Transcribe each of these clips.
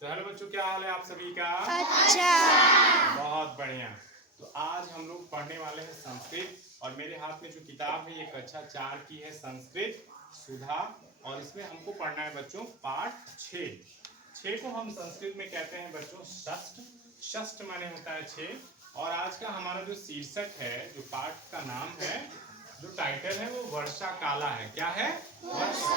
तो हेलो बच्चों, क्या हाल है आप सभी का? अच्छा। बहुत बढ़िया। तो आज हम लोग पढ़ने वाले हैं संस्कृत, और मेरे हाथ में जो किताब है ये कक्षा 4 की है, संस्कृत सुधा। और इसमें हमको पढ़ना है बच्चों पाठ 6 को हम संस्कृत में कहते हैं बच्चों षष्ठ। षष्ठ माने होता है 6। और आज का हमारा जो शीर्षक है, जो पाठ का नाम है, जो टाइटल है वो वर्षा काला है। क्या है? वर्षा।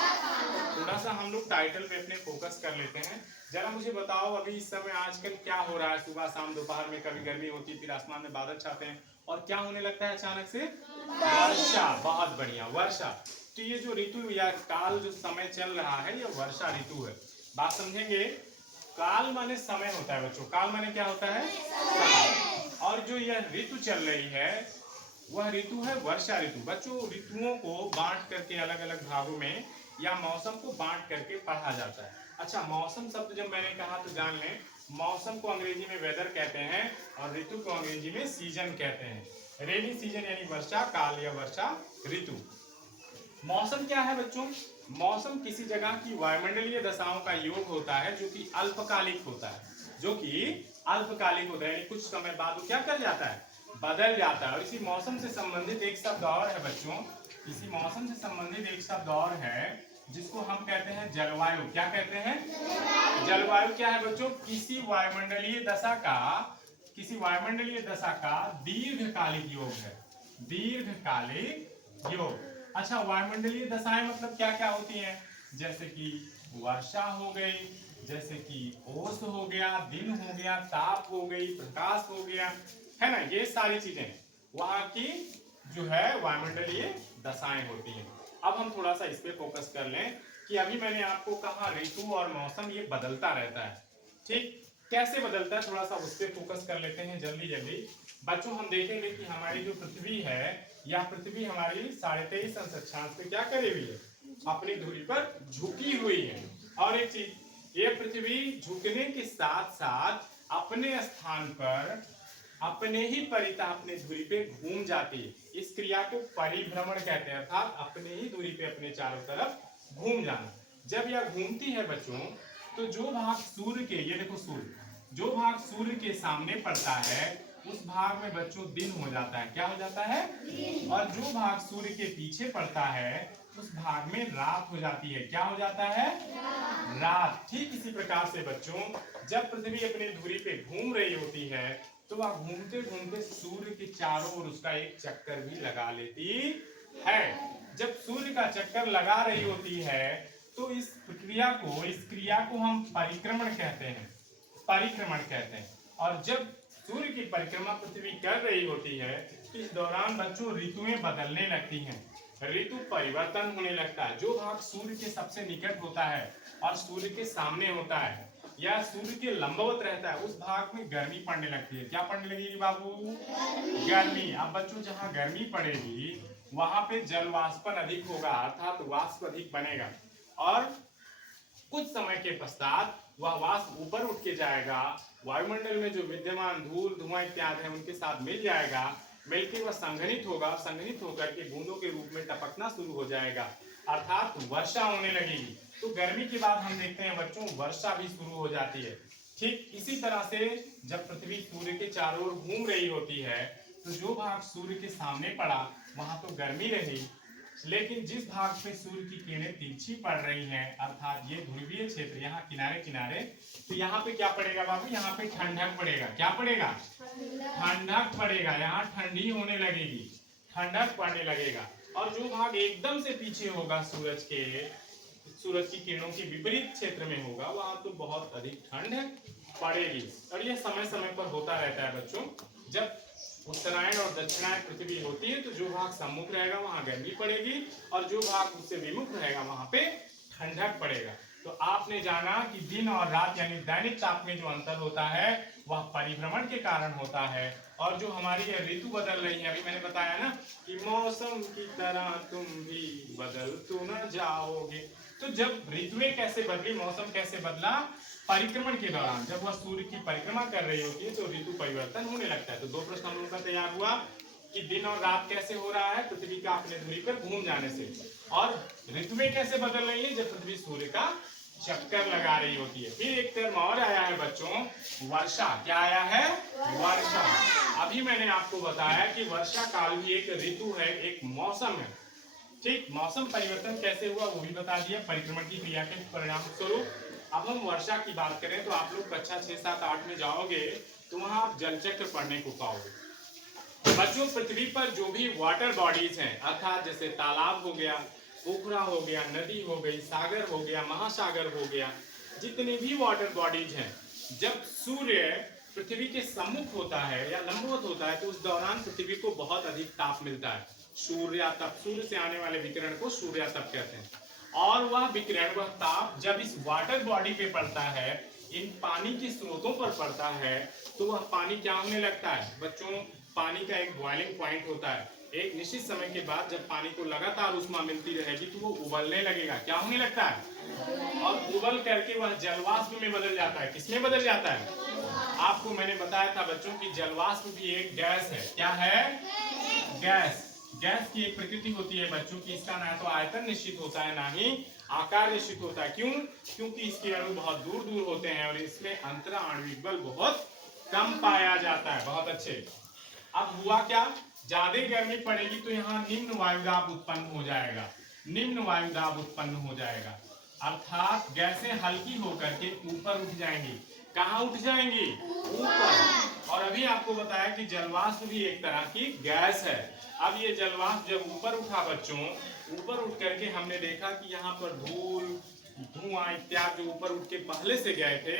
थोड़ा सा हम लोग टाइटल पे अपने फोकस कर लेते हैं। जरा मुझे बताओ, अभी इस समय आजकल क्या हो रहा है? सुबह शाम दोपहर में कभी गर्मी होती है, फिर आसमान में बादल छाते हैं, और क्या होने लगता है अचानक से? वर्षा। बहुत बढ़िया, वर्षा। तो ये जो ऋतु या काल जो समय चल रहा है, ये वर्षा ऋतु है। बात समझेंगे? काल माने समय होता है बच्चों। काल माने क्या होता है? समय। और जो यह ऋतु चल रही है वह ऋतु है वर्षा ऋतु। बच्चों, ऋतुओं को बांट करके अलग अलग भागों में या मौसम को बांट करके पढ़ा जाता है। अच्छा, मौसम शब्द जब मैंने कहा तो जान लें, मौसम को अंग्रेजी में वेदर कहते हैं, और ऋतु को अंग्रेजी में सीजन कहते हैं। रेनी सीजन यानी वर्षा काल या वर्षा ऋतु। मौसम क्या है बच्चों? मौसम किसी जगह की वायुमंडलीय दशाओं का योग होता है जो कि अल्पकालिक होता है। जो कि अल्पकालिक होता है, यानी कुछ समय बाद वो क्या कर जाता है? बदल जाता है। और इसी मौसम से संबंधित एक शब्द और है बच्चों, इसी मौसम से संबंधित एक शब्द और है जिसको हम कहते हैं जलवायु। क्या कहते हैं? जलवायु क्या है बच्चों? किसी वायुमंडलीय दशा का दीर्घकालिक योग है। दीर्घकालिक योग। अच्छा, वायुमंडलीय दशाएं मतलब क्या क्या होती हैं? जैसे कि वर्षा हो गई, जैसे कि ओस हो गया, दिन हो गया, ताप हो गई, प्रकाश हो गया, है ना। ये सारी चीजें वहां की जो है वायुमंडलीय दशाएं होती हैं। अब हम थोड़ा सा इस पे फोकस कर लें कि अभी मैंने आपको कहा ऋतु और मौसम ये बदलता रहता है। ठीक, कैसे बदलता है थोड़ा सा उस पर फोकस कर लेते हैं जल्दी जल्दी। बच्चों, हम देखेंगे कि हमारी जो पृथ्वी है, यह पृथ्वी हमारी 23.5 अंश अक्षांश पे क्या करी हुई है? अपनी धुरी पर झुकी हुई है। और एक चीज, ये पृथ्वी झुकने के साथ साथ अपने स्थान पर अपने ही परितः अपने धुरी पे घूम जाती है। इस क्रिया को परिभ्रमण कहते हैं, अर्थात अपने ही धुरी पे अपने चारों तरफ घूम जाना। जब यह घूमती है बच्चों, तो जो भाग सूर्य के, ये देखो सूर्य, जो भाग सूर्य के सामने पड़ता है उस भाग में बच्चों दिन हो जाता है। क्या हो जाता है? और जो भाग सूर्य के पीछे पड़ता है उस भाग में रात हो जाती है। क्या हो जाता है? रात। ठीक इसी प्रकार से बच्चों, जब पृथ्वी अपनी धुरी पे घूम रही होती है तो वह घूमते घूमते सूर्य के चारों ओर उसका एक चक्कर भी लगा लेती है। जब सूर्य का चक्कर लगा रही होती है तो इस क्रिया को हम परिक्रमण कहते हैं। परिक्रमण कहते हैं। और जब सूर्य की परिक्रमा पृथ्वी कर रही होती है तो इस दौरान बच्चों ऋतुएं बदलने लगती हैं। ऋतु परिवर्तन होने लगता है। जो भाग सूर्य के सबसे निकट होता है और सूर्य के सामने होता है या सूर्य के लंबवत रहता है, उस भाग में गर्मी पड़ने लगती है। क्या पड़ने लगेगी बाबू? गर्मी। अब बच्चों, जहां गर्मी पड़ेगी वहां पे जल वाष्पन अधिक होगा, अर्थात वाष्प अधिक बनेगा, और कुछ समय के पश्चात वह वाष्प ऊपर उठ के जाएगा, वायुमंडल में जो विद्यमान धूल धुआं इत्यादि है उनके साथ मिल जाएगा, मिलकर वह संघनित होगा, संघनित होकर के बूंदों के रूप में टपकना शुरू हो जाएगा, अर्थात वर्षा होने लगेगी। तो गर्मी के बाद हम देखते हैं बच्चों वर्षा भी शुरू हो जाती है। ठीक इसी तरह से जब पृथ्वी सूर्य के चारों ओर घूम रही होती है तो जो भाग सूर्य के सामने पड़ा वहां तो गर्मी रही, लेकिन जिस भाग पे सूर्य की किरणें तिरछी पड़ रही हैं, अर्थात ये ध्रुवीय क्षेत्र, यहाँ किनारे किनारे, तो यहाँ पे क्या पड़ेगा बाबू? यहाँ पे ठंडक पड़ेगा। क्या पड़ेगा? ठंडक पड़ेगा। यहाँ ठंडी होने लगेगी, ठंडक पड़ने लगेगा। और जो भाग एकदम से पीछे होगा सूरज की किरणों के विपरीत क्षेत्र में होगा, वहां तो बहुत अधिक ठंड पड़ेगी। और यह समय समय पर होता रहता है बच्चों। जब उत्तरायण और दक्षिणायन पृथ्वी होती है तो जो भाग सम्मुख रहेगा वहां गर्मी पड़ेगी, और जो भाग उससे विमुख रहेगा वहां पे ठंडक पड़ेगा। तो आपने जाना कि दिन और रात यानी दैनिक ताप में जो अंतर होता है वह परिभ्रमण के कारण होता है। और जो हमारी ये ऋतु बदल रही है, अभी मैंने बताया ना कि मौसम की तरह तुम भी बदल तो न जाओगे। तो जब ऋतुएं कैसे बदली, मौसम कैसे बदला? परिक्रमण के दौरान जब वह सूर्य की परिक्रमा कर रही होती है तो ऋतु परिवर्तन होने लगता है। तो दो प्रश्न हम लोगों का तैयार हुआ कि दिन और रात कैसे हो रहा है? पृथ्वी का अपने धुरी पर घूम जाने से। और ऋतुएं कैसे बदल रही है? जब पृथ्वी सूर्य का चक्कर लगा रही होती है। फिर एक टर्म और आया बच्चों वर्षा। क्या आया है? वर्षा। अभी मैंने आपको बताया कि वर्षा काल भी एक ऋतु है, एक मौसम है। ठीक, मौसम परिवर्तन कैसे हुआ वो भी बता दिया, परिक्रमण की क्रिया के परिणाम स्वरूप। अब हम वर्षा की बात करें तो आप लोग कक्षा 6, 7, 8 में जाओगे तो वहां आप जल चक्र पढ़ने को पाओगे। बच्चों पृथ्वी पर जो भी वाटर बॉडीज हैं, अर्थात जैसे तालाब हो गया, पोखरा हो गया, नदी हो गई, सागर हो गया, महासागर हो गया, जितने भी वाटर बॉडीज हैं, जब सूर्य पृथ्वी के सम्मुख होता है या लंबवत होता है तो उस दौरान पृथ्वी को बहुत अधिक ताप मिलता है। सूर्यातप, सूर्य से आने वाले विकिरण को सूर्यातप कहते हैं। और वह विकिरण, वह ताप जब इस वाटर बॉडी पे पड़ता है, इन पानी के स्रोतों पर पड़ता है, तो वह पानी क्या होने लगता है बच्चों? पानी का एक बॉइलिंग पॉइंट होता है। एक निश्चित समय के बाद जब पानी को लगातार ऊष्मा मिलती रहेगी तो वो उबलने लगेगा। क्या होने लगता है? और उबल करके वह जलवाष्प में बदल जाता है। किसमें बदल जाता है? आपको मैंने बताया था बच्चों की जलवाष्प भी एक गैस है। क्या है? गैस। गैस की एक प्रकृति होती है बच्चों की, इसका ना तो आयतन निश्चित होता है ना ही आकार निश्चित होता है। क्यों? क्योंकि इसके अणु बहुत दूर दूर होते हैं और इसमें अंतरा आणविक बल बहुत कम पाया जाता है। बहुत अच्छे। अब हुआ क्या, ज्यादा गर्मी पड़ेगी तो यहाँ निम्न वायुदाब उत्पन्न हो जाएगा। निम्न वायुदाब उत्पन्न हो जाएगा अर्थात गैसें हल्की होकर के ऊपर उठ जाएंगी। कहाँ उठ जाएंगी? ऊपर। और अभी आपको बताया कि जलवाष्प भी एक तरह की गैस है। अब ये जलवाष्प जब ऊपर उठा बच्चों, ऊपर उठ करके हमने देखा कि यहाँ पर धूल, धुआं इत्यादि जो ऊपर उठ के पहले से गए थे,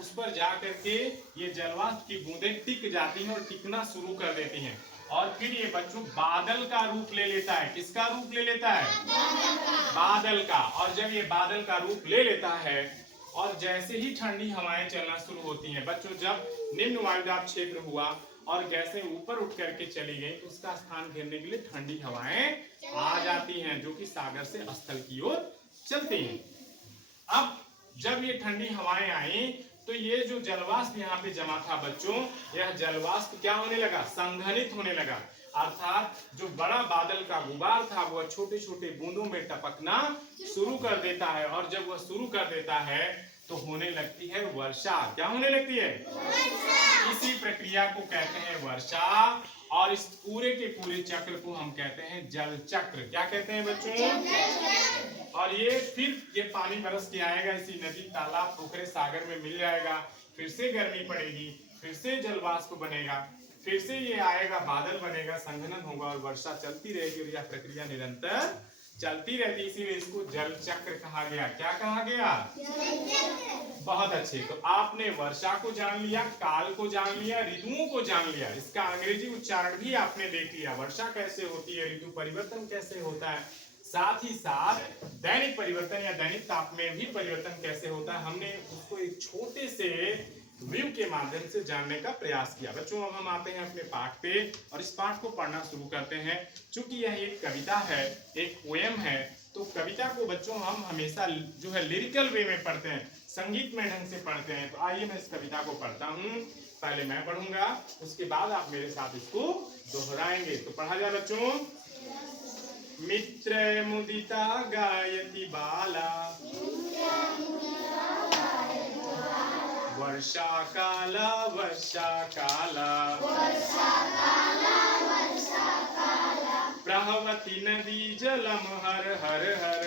उस पर जा करके ये जलवाष्प की बूंदें टिक जाती हैं और टिकना शुरू कर देती हैं। और फिर ये बच्चों बादल का रूप ले लेता है। किसका रूप ले लेता है? बादल का। और जब ये बादल का रूप ले लेता है और जैसे ही ठंडी हवाएं चलना शुरू होती हैं बच्चों, जब निम्न वायुदाब क्षेत्र हुआ और गैसें ऊपर उठ करके चली गई तो उसका स्थान घेरने के लिए ठंडी हवाएं आ जाती हैं जो कि सागर से स्थल की ओर चलती हैं। अब जब ये ठंडी हवाएं आई तो ये जो जलवाष्प यहाँ पे जमा था बच्चों, यह जलवाष्प क्या होने लगा? संघनित होने लगा। अर्थात जो बड़ा बादल का गुबार था वह छोटे छोटे बूंदों में टपकना शुरू कर देता है। और जब वह शुरू कर देता है तो होने लगती है वर्षा। क्या होने लगती है? वर्षा। इसी प्रक्रिया को कहते हैं वर्षा। और इस पूरे के पूरे चक्र को हम कहते हैं जल चक्र। क्या कहते हैं बच्चों? और ये फिर ये पानी बरस के आएगा, इसी नदी, तालाब, पोखरे, सागर में मिल जाएगा। फिर से गर्मी पड़ेगी, फिर से जलवाष्प बनेगा, फिर से ये आएगा, बादल बनेगा, संघनन होगा और वर्षा चलती रहेगी। और यह प्रक्रिया निरंतर चलती रहती, इसीलिए इसको जल चक्र कहा गया। क्या कहा गया? बहुत अच्छे। तो आपने वर्षा को जान लिया, काल को जान लिया, ऋतुओं को जान लिया। इसका अंग्रेजी उच्चारण भी आपने देख लिया। वर्षा कैसे होती है, ऋतु परिवर्तन कैसे होता है, साथ ही साथ दैनिक परिवर्तन या दैनिक ताप में भी परिवर्तन कैसे होता है, हमने उसको एक छोटे से व्यू के माध्यम से जानने का प्रयास किया। बच्चों अब हम आते हैं अपने पाठ पे और इस पाठ को पढ़ना शुरू करते हैं। चूंकि यह एक कविता है, एक पोएम है, तो कविता को बच्चों हम हमेशा जो है लिरिकल वे में पढ़ते हैं, संगीत में ढंग से पढ़ते हैं। तो आइए मैं इस कविता को पढ़ता हूँ। पहले मैं पढ़ूंगा, उसके बाद आप मेरे साथ इसको दोहराएंगे। तो पढ़ा जाए बच्चों। मित्र मुदिता गायति बाला, वर्षा काला वर्षा काला, प्रहवती नदी जलम हर हर हर,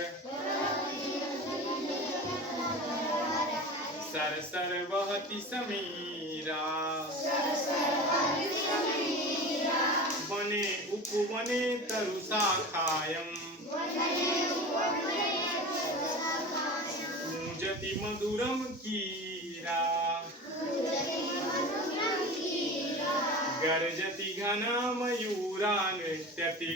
सर सर वहति समीरा, वने उपवने तरुशाखायं, कूजति मधुरम कीरा, गर्जति घना मयूरा नृत्यति,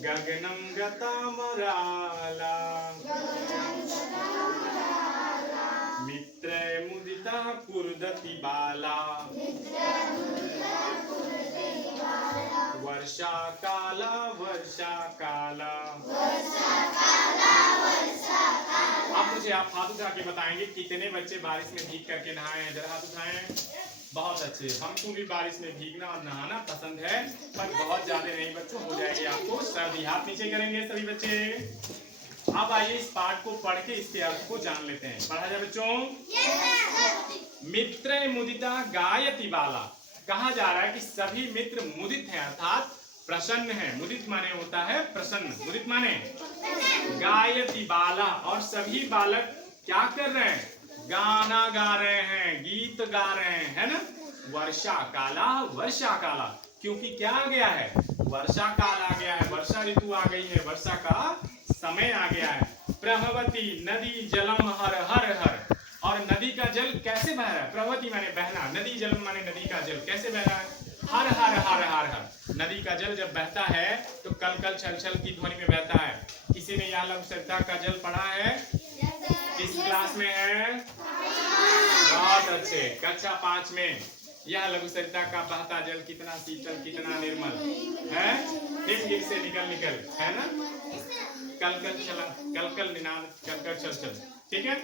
गगनं गता मराला, मित्र मुदिता कुर्दति बाला, वर्षा काला वर्षा काला। अब मुझे आप हाथ उठा के बताएंगे कितने बच्चे बारिश में भीग करके नहाए हैं? जरा हाथ उठाएं। बहुत अच्छे। हमको भी बारिश में भीगना और नहाना पसंद है, पर बहुत ज्यादा नहीं बच्चों, हो जाएगी आपको सर्दी। हाथ नीचे करेंगे सभी बच्चे। अब आइए इस पाठ को पढ़ के इसके अर्थ को जान लेते हैं। पढ़ा जाए बच्चों। मित्र मुदिता गायति बाला, कहा जा रहा है कि सभी मित्र मुदित हैं अर्थात प्रसन्न है। मुदित माने होता है प्रसन्न, मुदित माने गायति बाला, और सभी बालक क्या कर रहे हैं? गाना गा रहे हैं, गीत गा रहे हैं, है ना। वर्षा काला, वर्षा काला, क्योंकि क्या आ गया है? वर्षा काल आ गया है, वर्षा ऋतु आ गई है, वर्षा का समय आ गया है। प्रभवती नदी जलम हर हर हर, और नदी का जल कैसे बह रहा है? प्रभवती माने बहना, नदी जलम माने नदी का जल कैसे बह रहा है? हर हर हर हर हर। नदी का जल जब बहता है तो कल कल छल छल की ध्वनि में बहता है। किसी ने यहाँ लघु सरिता का जल पढ़ा है? किस क्लास में है? बहुत अच्छे, कक्षा 5 में। यह लघु सरिता का बहता जल कितना शीतल, कितना निर्मल है, हिम से निकल निकल, है ना। कल कल चल, कल कल निनाद, कल कल छल छल। ठीक है,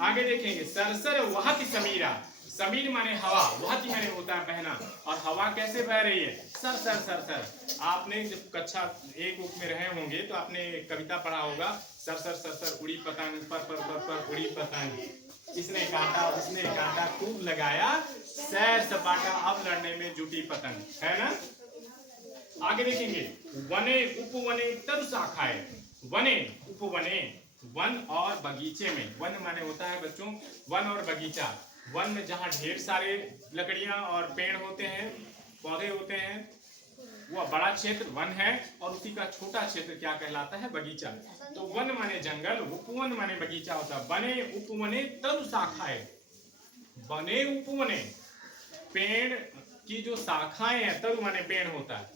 आगे देखेंगे। सरसर वहति समीरा, समीर माने हवा, वहति माने होता है बहना, और हवा कैसे बह रही है? Sir sir sir sir. आपने जब कक्षा 1 में रहे होंगे तो आपने कविता पढ़ा होगा, सर सर सर सर उड़ी पतंग, पर पर पर पर उड़ी पतंग, इसने काटा उसने काटा, खूब लगाया सैर सपाटा, अब लड़ने में जुटी पतंग, है ना। आगे देखेंगे। वने उपवने तरु शाखाएं, वने उपवने, वन और बगीचे में। वन माने होता है बच्चों वन और बगीचा। वन में जहाँ ढेर सारे लकड़ियां और पेड़ होते हैं, पौधे होते हैं, वह बड़ा क्षेत्र वन है, और उसी का छोटा क्षेत्र क्या कहलाता है? बगीचा। तो वन माने जंगल, उपवन माने बगीचा होता है। बने उपवने तरु शाखाएं, बने उपवने, पेड़ की जो शाखाएं हैं, तरु माने पेड़ होता है,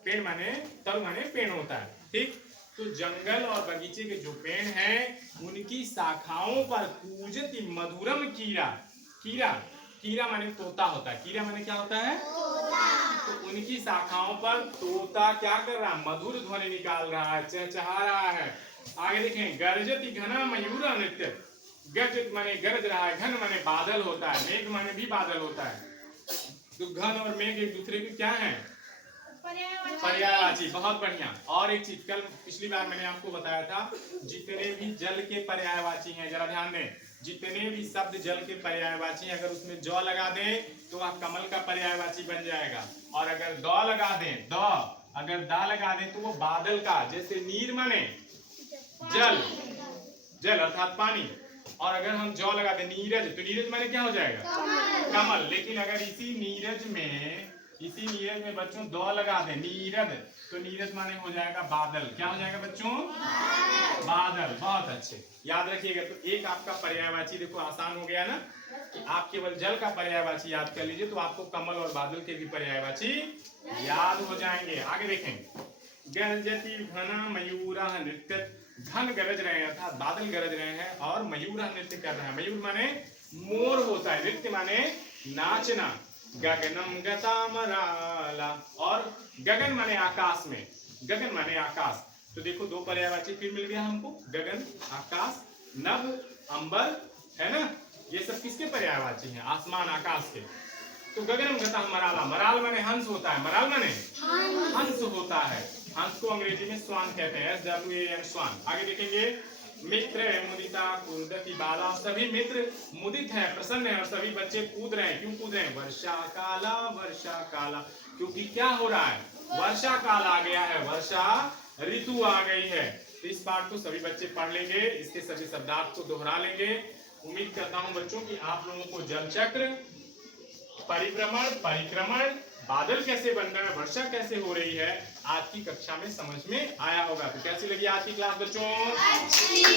पेड़ माने तरु माने पेड़ होता है। ठीक, तो जंगल और बगीचे के जो पेड़ हैं उनकी शाखाओं पर कूजति मधुरम कीड़ा, कीड़ा, कीड़ा माने तोता होता है, कीड़ा माने क्या होता है? तो उनकी शाखाओं पर तोता क्या कर रहा है? मधुर ध्वनि निकाल रहा है, चहचहा रहा है। आगे देखें। गर्जति घना मयूर नृत्य, गर्ज माने गरज रहा है, घन माने बादल होता है, मेघ माने भी बादल होता है। तो घन और मेघ एक दूसरे के क्या है? पर्यायवाची। बहुत बढ़िया। और एक चीज, कल पिछली बार मैंने आपको बताया था, जितने भी जल के पर्यायवाची हैं, जरा ध्यान दें, जितने भी शब्द जल के पर्यायवाची हैं, अगर उसमें ज लगा दें तो वह कमल का पर्यायवाची बन जाएगा, और अगर द लगा दें, द, अगर दा लगा दें तो वो बादल का, जैसे नीर माने जल, जल अर्थात पानी, और अगर हम ज लगा दें नीरज, तो नीरज माने क्या हो जाएगा? कमल। लेकिन अगर इसी नीरज में बच्चों द लगा दें, नीरद, तो नीरज माने हो जाएगा बादल। क्या हो जाएगा बच्चों? बादल। बहुत अच्छे, याद रखिएगा। तो एक आपका पर्यायवाची देखो आसान हो गया ना, कि आप केवल जल का पर्यायवाची याद कर लीजिए तो आपको कमल और बादल के भी पर्यायवाची याद हो जाएंगे। आगे देखें। गरजति घना मयूरा नृत्य, घन गरज रहे हैं अर्थात बादल गरज रहे हैं, और मयूरा नृत्य कर रहे हैं। मयूर माने मोर होता है, नृत्य माने नाचना। गगनम गतामराला, और गगन माने आकाश में, गगन माने आकाश। तो देखो दो पर्यायवाची फिर मिल गया हमको, गगन, आकाश, नभ, अंबर, है ना। ये सब किसके पर्यायवाची हैं? आसमान, आकाश के। तो गगनम गतामराला, मराल माने हंस होता है, मराल माने हंस होता है। हंस को अंग्रेजी में स्वान कहते हैं, SWAN, स्वान। आगे देखेंगे। मित्र मुदिता कूदति बाला, सभी मित्र मुदित हैं, प्रसन्न हैं, और सभी बच्चे कूद रहे हैं। क्यों कूद रहे हैं? वर्षा काला, वर्षा काला, क्योंकि क्या हो रहा है? वर्षा काल आ गया है, वर्षा ऋतु आ गई है। तो इस पाठ को सभी बच्चे पढ़ लेंगे, इसके सभी शब्दार्थ को दोहरा लेंगे। उम्मीद करता हूं बच्चों कि आप लोगों को जल चक्र, परिभ्रमण, परिक्रमण, बादल कैसे बन रहा है, वर्षा कैसे हो रही है, आज की कक्षा में समझ में आया होगा। तो कैसी लगी आज की क्लास बच्चों? अच्छी।